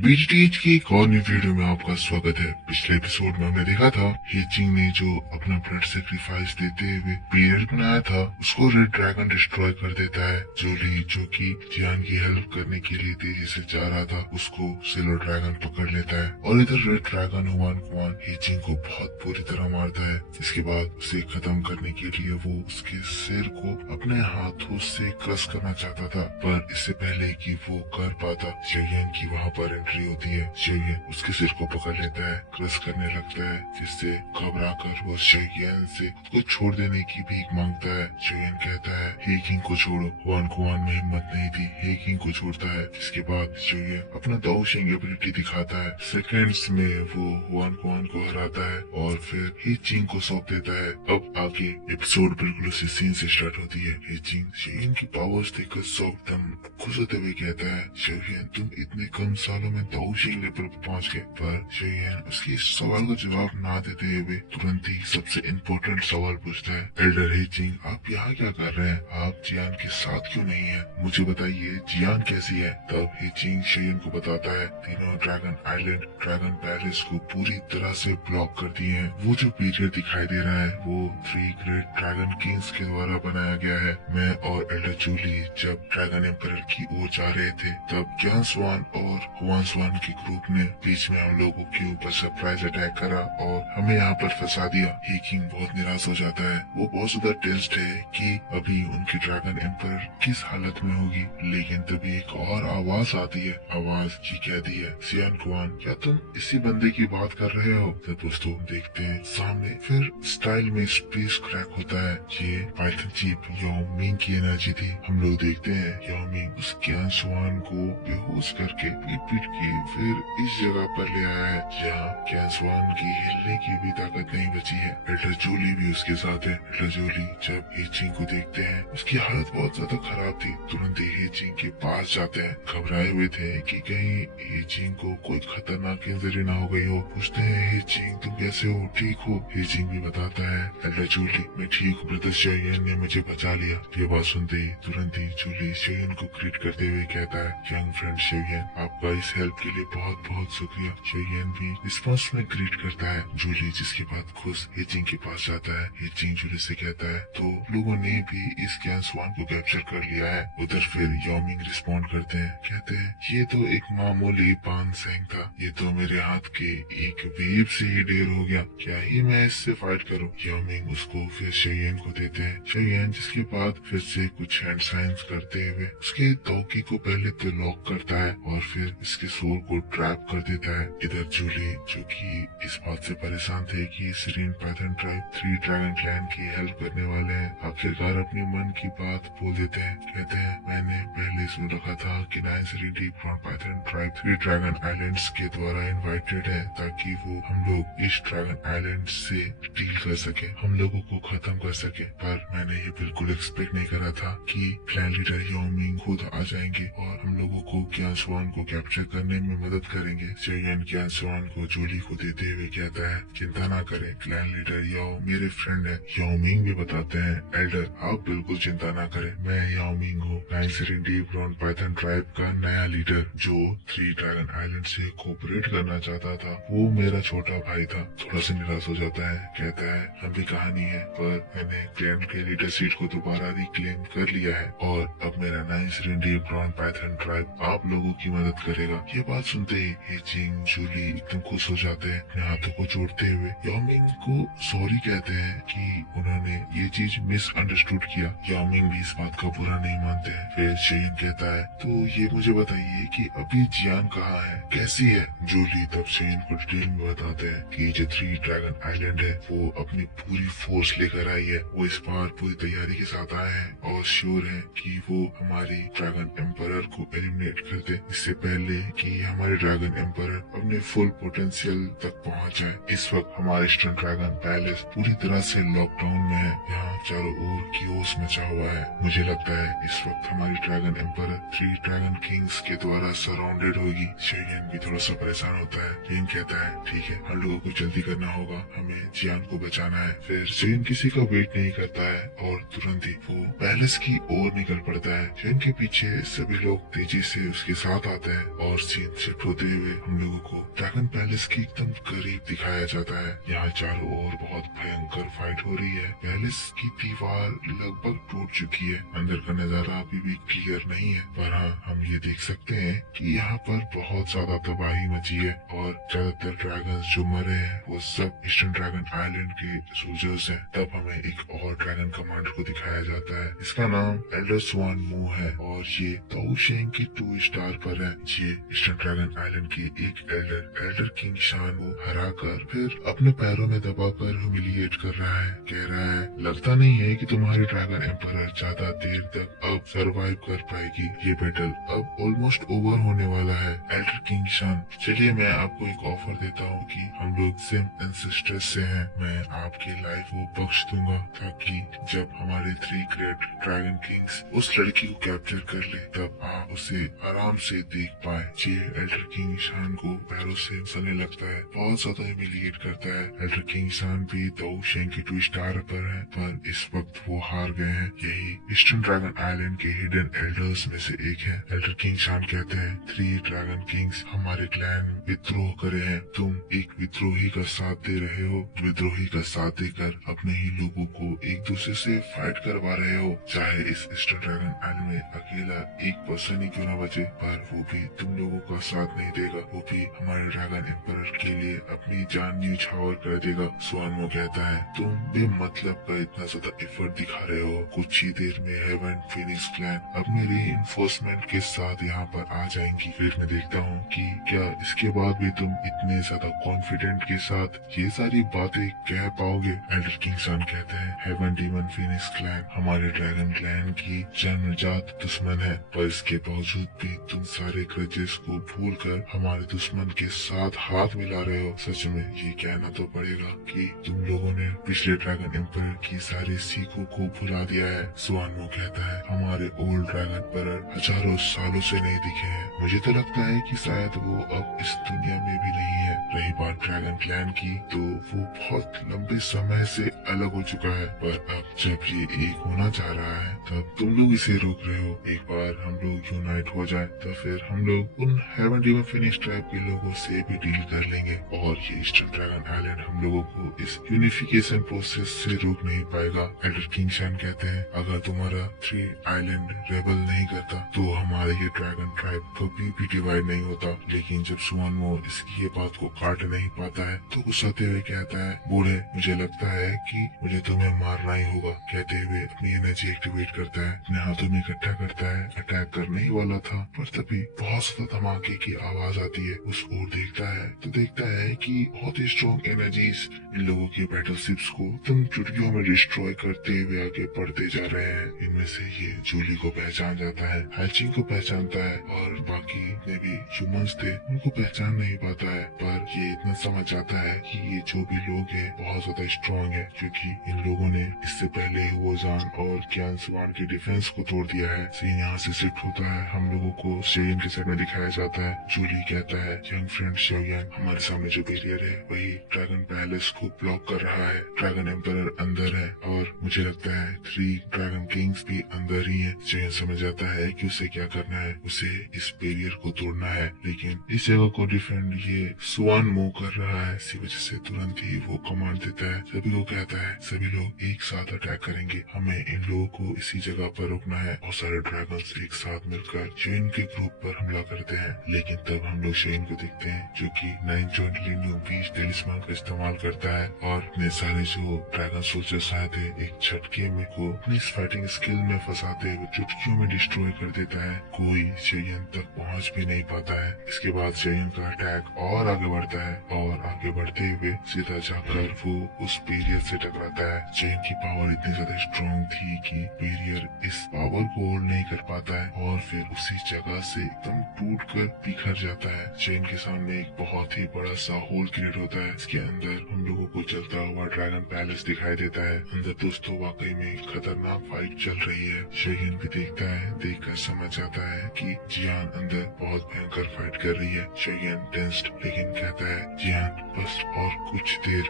BTH की एक और न्यू वीडियो में आपका स्वागत है। पिछले एपिसोड में हमने देखा था हेचिंग ने जो अपना ब्लड सेक्रीफाइस देते हुए पीरियड बनाया था उसको रेड ड्रैगन डिस्ट्रॉय कर देता है। जूली जो कि जियान की हेल्प करने के लिए तेजी से जा रहा था उसको सिल्वर ड्रैगन पकड़ लेता है और इधर red dragon Hwan Kuan hatching को बहुत बुरी तरह मारता है। इसके बाद उसे खत्म करने के लिए वो उसके सिर को अपने हाथों से क्रश करना चाहता था, पर इससे पहले कि वो कर पाता जियान की वहाँ पर एंट्री होती है। जियान उसके सिर को पकड़ लेता है, क्रश करने लगता है, जिससे घबरा कर वो जियान से उसको छोड़ देने की भीख मांगता है। जियान कहता है हे किंग को छोड़ो। हुआन कुआन में हिम्मत नहीं थी, हे किंग को छोड़ता है। जिसके बाद जियान अपना दाओशिंग एबिलिटी दिखाता है। सेकंड्स में वो हुआन कुआन को हराता है और फिर हे चिंग को सौंप देता है। अब आगे एपिसोड बिल्कुल उसी सीन से स्टार्ट होती है। हे चिंग जियान की पावर्स देखकर एकदम खुश होते हुए कहता है जियान तुम इतने कम सालों में दाओशिंग लेवल पर पहुंच गए। पर जियान उसके इस सवाल का जवाब ना देते हुए तुरंत ही सबसे इम्पोर्टेंट सवाल पूछता है, एल्डर हे चिंग आप यहाँ क्या कर रहे हैं? आप जियान के साथ क्यों नहीं है? मुझे बताइए जियान कैसी है? तब हे चिंग जियान को बताता है तीनों ड्रैगन आइलैंड ड्रैगन पैलेस को पूरी तरह से ब्लॉक कर दिए हैं। वो जो पीरियड दिखाई दे रहा है वो 3 ग्रेट ड्रैगन किंग्स के द्वारा बनाया गया है। मैं और एल्डर जूली जब ड्रैगन एम्परर की ओर जा रहे थे तब ज्ञान स्वान और हुआन स्वान के ग्रुप ने बीच में हम लोगों के ऊपर सरप्राइज अटैक करा और हमें यहाँ पर फंसा दिया। हे किंग बहुत निराश हो जाता है। वो बहुत ज्यादा टेंस्ड है कि अभी उनकी ड्रैगन एम्परर किस हालत में होगी। लेकिन तभी एक और आवाज आती है। आवाज ये कहती है सियान कुआन क्या तुम इसी बंदे की बात कर रहे हो? तो दोस्तों देखते हैं सामने फिर स्टाइल में स्पेस क्रैक होता है। ये पाइथन चीफ याओमिंग की एनर्जी थी। हम लोग देखते हैं याओमिंग उस ज्ञान स्वान को बेहोश करके पीट पीट के फिर इस जगह पर ले आया है जहाँ ज्ञान स्वान की हिलने की भी ताकत नहीं बची है। एल्डर जूली भी उसके साथ है। एल्डर जूली जब हेचिंग को देखते हैं उसकी हालत बहुत ज्यादा खराब थी। तुरंत ही हेचिंग के पास जाते हैं। घबराए हुए थे कि कहीं हेचिंग को कोई खतरनाक इंजरी ना हो गई हो। पूछते हैं हेचिंग तुम कैसे हो? ठीक हो? हेचिंग भी बताता है एल्डर जूली मैं ठीक हूँ, ब्रदर जियान ने मुझे बचा लिया। ये बात सुनते ही तुरंत ही जूली जियान को ग्रीट करते हुए कहता है यंग फ्रेंड जियान आपका इस हेल्प के लिए बहुत बहुत शुक्रिया। जियान भी रिस्पॉन्स में ग्रीट करता है जूली, जिसके बाद खुश हेचिंग के पास जाता है। हेचिंग जूली से कहता है तो लोगों ने भी इस ज्ञान स्वान को कैप्चर कर लिया है। उधर फिर याओमिंग रिस्पॉन्ड करते हैं, कहते हैं ये तो एक मामूली पान सेंग था, ये तो मेरे हाथ के एक वेब से ही ढेर हो गया, क्या ही मैं इससे फाइट करूं? याओमिंग उसको फिर जियान को देते हैं। जियान जिसके बाद फिर से कुछ हैंड साइंस करते हुए उसके दौकी को पहले तो लॉक करता है और फिर इसके सोल को ट्रैप कर देता है। इधर जूली जो कि इस बात से परेशान थे कि Syrian Python tribe 3 dragon clan की हेल्प करने वाले हैं, आखिरकार अपनी मन की बात बोल देते हैं। कहते हैं मैंने पहले सुन रखा था कि 9 Syrian deep Python tribe 3 dragon islands के द्वारा इनवाइटेड है ताकि वो हम लोग इस ड्रैगन आइलैंड से डील कर सके, हम लोगों को खत्म कर सके। पर मैंने ये बिल्कुल एक्सपेक्ट नहीं करा था कि क्लैन लीडर याओमिंग खुद आ जाएंगे और हम लोगों को ज्ञान स्वान को कैप्चर करने में मदद करेंगे। जियान ज्ञान स्वान को जूली को देते हुए कहता है चिंता ना करें, क्लैन लीडर याओ मेरे फ्रेंड है। याओमिंग भी बताते हैं एल्डर आप बिल्कुल चिंता ना करें, मैं याओमिंग हूँ 9 सीरियन डीप पाइथन ट्राइब का नया लीडर जो 3 ड्रैगन आइलैंड से कोऑपरेट करना चाहता था। वो मेरा छोटा भाई था। थोड़ा सा निराश हो जाता है, कहता है लंबी कहानी है पर मैंने क्लैन के लीडर सीट को दोबारा रिक्लेम कर लिया है और अब मेरा 9 सीरियन डीप पाइथन ट्राइब आप लोगों की मदद करेगा। ये बात सुनते ही हेचिंग जूली एकदम खुश हो जाते हैं। अपने हाथों को जोड़ते हुए याओमिंग को सॉरी कहते हैं कि उन्होंने ये चीज मिसअंडरस्टूड किया। याओमिंग भी इस बात का बुरा नहीं मानते हैं। फिर जियान कहता है तो ये मुझे बताइए कि अभी जियान कहाँ है, कैसी है? जूली तब जियान को डिटेल में बताते हैं कि जो 3 ड्रैगन आइलैंड है वो अपनी पूरी फोर्स लेकर आई है। वो इस बार पूरी तैयारी के साथ आए हैं और श्योर है कि वो हमारी ड्रैगन एम्परर को एलिमिनेट कर दे इससे पहले कि हमारे ड्रैगन एम्परर अपने फुल पोटेंशियल तक पहुंच जाए। इस वक्त हमारे ईस्टर्न ड्रैगन पैलेस पूरी तरह से लॉकडाउन में है। यहाँ चारों ओर कियोस मचा हुआ है। मुझे लगता है इस वक्त हमारी ड्रैगन एम्परर 3 ड्रैगन किंग्स के द्वारा सराउंडेड होगी। जियान भी थोड़ा सा परेशान होता है। जियान कहता है ठीक है हम लोगों को जल्दी करना होगा, हमें जियान को बचाना है। फिर जियान किसी का वेट नहीं करता है और तुरंत ही वो पैलेस की ओर निकल पड़ता है। जियान के पीछे सभी लोग तेजी से उसके साथ आते हैं और सीन शिफ्ट होते हुए हम लोगों को ड्रैगन पैलेस के एकदम करीब दिखाया जाता है। यहाँ चारों ओर बहुत भयंकर फाइट हो रही है। पैलेस की दीवार लगभग टूट चुकी है। अंदर का नजारा अभी भी क्लियर नहीं है, पर हाँ हम ये देख सकते हैं कि यहाँ पर बहुत ज्यादा तबाही मची है और ज्यादातर ड्रैगन जो मरे हैं वो सब ईस्टर्न ड्रैगन आइलैंड के सोल्जर्स हैं। तब हमें एक और ड्रैगन कमांडर को दिखाया जाता है। इसका नाम एल्डर स्वान मू है और ये ताऊ शेंग की 2 स्टार पर है। ये ईस्टर्न ड्रैगन आइलैंड के एक एल्डर किंग शान को हराकर फिर अपने पैरों में दबाकर ह्यूमिलिएट कर रहा है। कह रहा है लगता नहीं है कि तुम्हारी ड्रैगन एम्परर ज्यादा देर तक अब सरवाइव कर पाएगी। ये बैटल अब ऑलमोस्ट ओवर होने वाला है एल्डर किंग शान। चलिए मैं आपको एक ऑफर देता हूँ कि हम लोग सिम एंसेस्टर्स से हैं, मैं आपकी लाइफ को बख्श दूंगा ताकि जब हमारे 3 ग्रेट ड्रैगन किंग्स उस लड़की को कैप्चर कर ले तब आप उसे आराम से देख पाए। ये एल्डर किंग शान को पैरों से सलने लगता है, बहुत ज्यादा ह्यूमिलिएट करता है। एल्डर किंग शान भी ताऊ शेंग की 2 स्टार पर है, पर इस वक्त वो हार गए हैं। यही ईस्टर्न ड्रैगन आइलैंड के हिडन एल्डर्स में से एक है। एल्डर किंग शान कहते हैं 3 ड्रैगन किंग्स हमारे क्लैन विद्रोह करे हैं। तुम एक विद्रोही का साथ दे रहे हो। विद्रोही का साथ देकर अपने ही लोगों को एक दूसरे से फाइट करवा रहे हो। चाहे इस ईस्टर्न ड्रैगन आइलैंड में अकेला एक पर्सन ही क्यों न बचे, पर वो भी तुम लोगों का साथ नहीं देगा। वो भी हमारे ड्रैगन एम्परर के लिए अपनी जान न्यौछावर कर देगा। स्वान वो कहता है तुम बेमतलब का इतना ज्यादा एफर्ट दिखा रहे हो। कुछ ही देर में हेवन फिनिक्स क्लैन अपने रीइंफोर्समेंट के साथ यहाँ पर आ जाएंगी। फिर मैं देखता हूँ कि क्या इसके बाद भी तुम इतने ज्यादा कॉन्फिडेंट के साथ ये सारी बातें कह पाओगे। एल्डर किंग शान कहते हैं हेवन डीमन फिनिक्स क्लैन हमारे ड्रैगन क्लैन की जन्मजात दुश्मन है, पर इसके बावजूद भी तुम सारे ग्रजेस को भूलकर हमारे दुश्मन के साथ हाथ मिला रहे हो। सच में ये कहना तो पड़ेगा कि तुम लोगों ने पिछले ड्रैगन एम्परर की सारी सीखों को भुला दिया है। स्वानमो कहता है हमारे ओल्ड ड्रैगन एम्परर हजारों सालों से नहीं दिखे हैं। मुझे तो लगता है कि शायद वो अब इस दुनिया में भी नहीं है। रही बात ड्रैगन क्लैन की, तो वो बहुत लंबे समय से अलग हो चुका है, पर अब जब ये एक होना चाह रहा है तब तुम लोग इसे रोक रहे हो। एक बार हम लोग यूनाइट हो जाए तो फिर हम लोग उन हेवन डीमन फिनिक्स ट्राइब के लोगों से भी डील कर लेंगे और ये ईस्टर्न ड्रैगन आइलैंड हम लोगों को इस यूनिफिकेशन प्रोसेस से रोक नहीं पाएगा। एल्डर किंग शान कहते हैं अगर तुम्हारा 3 आइलैंड रेबल नहीं करता तो हमारे ये ड्रैगन ट्राइब कभी भी डिवाइड नहीं होता। लेकिन जब सुआनमो इसकी ये बात को काट नहीं पाता है तो गुस्साते हुए कहता है बूढ़े मुझे लगता है कि मुझे तुम्हें मारना ही होगा। कहते हुए अपनी एनर्जी एक्टिवेट करता है, अपने हाथों में इकट्ठा करता है। अटैक करने ही वाला था पर तभी बहुत ज्यादा धमाके की आवाज आती है। उस ओर देखता है तो देखता है कि बहुत ही स्ट्रॉन्ग एनर्जीज इन लोगों की बैटलशिप्स को तुम चुटकियों में डिस्ट्रॉय करते हुए आगे बढ़ते जा रहे हैं। इनमें से ये जूली को पहचान जाता है, हैचिंग को पहचानता है और बाकी ने भी ह्यूमंस थे उनको पहचान नहीं पाता है। पर ये इतना समझ जाता है कि ये जो भी लोग हैं बहुत ज्यादा स्ट्रॉन्ग है, क्योंकि इन लोगों ने इससे पहले वोजान और ज्ञान स्वान की डिफेंस को तोड़ दिया है। सीन यहाँ से शिफ्ट होता है, हम लोगों को शेयन के साइड में दिखाया जाता है। जूली कहता है यंग फ्रेंड शेयन हमारे सामने जो बैरियर है वही ड्रैगन पैलेस को ब्लॉक कर रहा है। ड्रैगन एम्परर अंदर है और मुझे लगता है 3 ड्रैगन किंग्स भी अंदर ही है। शेयन समझ जाता है कि उसे क्या करना है, उसे इस बैरियर को तोड़ना है। लेकिन इस जगह को डिफेंड ये सुआन मूव कर रहा है, इसी वजह से तुरंत ही वो कमांड देता है। सभी को कहता है सभी लोग एक साथ अटैक करेंगे, हमें इन लोगों को इसी जगह पर रोकना है। बहुत सारे ड्रैगन्स एक साथ मिलकर शेयन के ग्रुप पर हमला करते हैं। लेकिन तब हम लोग शेयन को देखते हैं जो कि 9 जॉइंटली न्यू बीच टेलिस्मान का इस्तेमाल करता है और अपने सारे जो ड्रैगन सोल्जर्स आए थे एक झटके में को अपनी फाइटिंग स्किल में फंसाते हुए चुटकियों में डिस्ट्रॉय कर देता है। कोई शेयन तक पहुंच भी नहीं पाता है। इसके बाद शेयन का अटैक और आगे बढ़ता है और आगे बढ़ते हुए सीधा जाकर वो उस बैरियर से टकराता है। शेयन की पावर इतनी ज्यादा स्ट्रॉन्ग थी कि बैरियर इस पावर को होल्ड नहीं कर पाता है और फिर उसी जगह से एकदम टूट कर बिखर जाता है। शेयन के सामने एक बहुत ही बड़ा सा होल क्रिएट होता है। इसके अंदर हम लोगों को चलता हुआ ड्रैगन पैलेस दिखाई देता है। अंदर दोस्तों वाकई में खतरनाक फाइट चल रही है। शेयन भी देखता है, देखकर समझ जाता है कि जियान अंदर बहुत भयंकर फाइट कर रही है। शेयन टेंस्ड लेकिन कहता है जियान बस और कुछ देर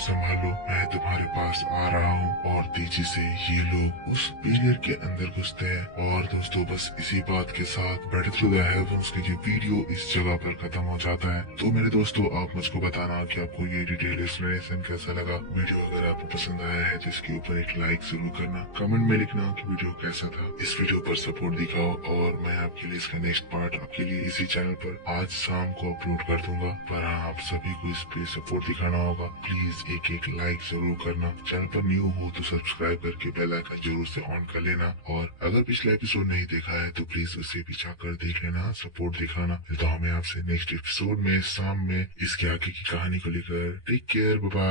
संभालो, मैं तुम्हारे पास आ रहा हूँ। और तेजी से ये लोग उस बैरियर के अंदर घुसते हैं और दोस्तों बस इसी बात के साथ बैटल थ्रू द हेवंस का ये वीडियो इस जगह पर खत्म हो जाता है। तो मेरे दोस्तों, आप मुझको बताना कि आपको ये डिटेल एक्सप्लेनेशन कैसा लगा। वीडियो अगर आपको पसंद आया है तो इसके ऊपर एक लाइक जरूर करना, कमेंट में लिखना कि वीडियो कैसा था। इस वीडियो पर सपोर्ट दिखाओ और मैं आपके लिए इसका नेक्स्ट पार्ट आपके लिए इसी चैनल पर आज शाम को अपलोड कर दूंगा। पर हाँ, आप सभी को इस पे सपोर्ट दिखाना होगा। प्लीज एक एक लाइक जरूर करना। चैनल पर न्यू हो तो सब्सक्राइब करके बेल आइकन जरूर से ऑन कर लेना। और अगर पिछला एपिसोड नहीं देखा है तो प्लीज उसे भी जाकर देख लेना, सपोर्ट दिखाना। तो हमें आपसे नेक्स्ट एपिसोड में शाम में इसके आगे की कहानी को लेकर। Take care, bye bye.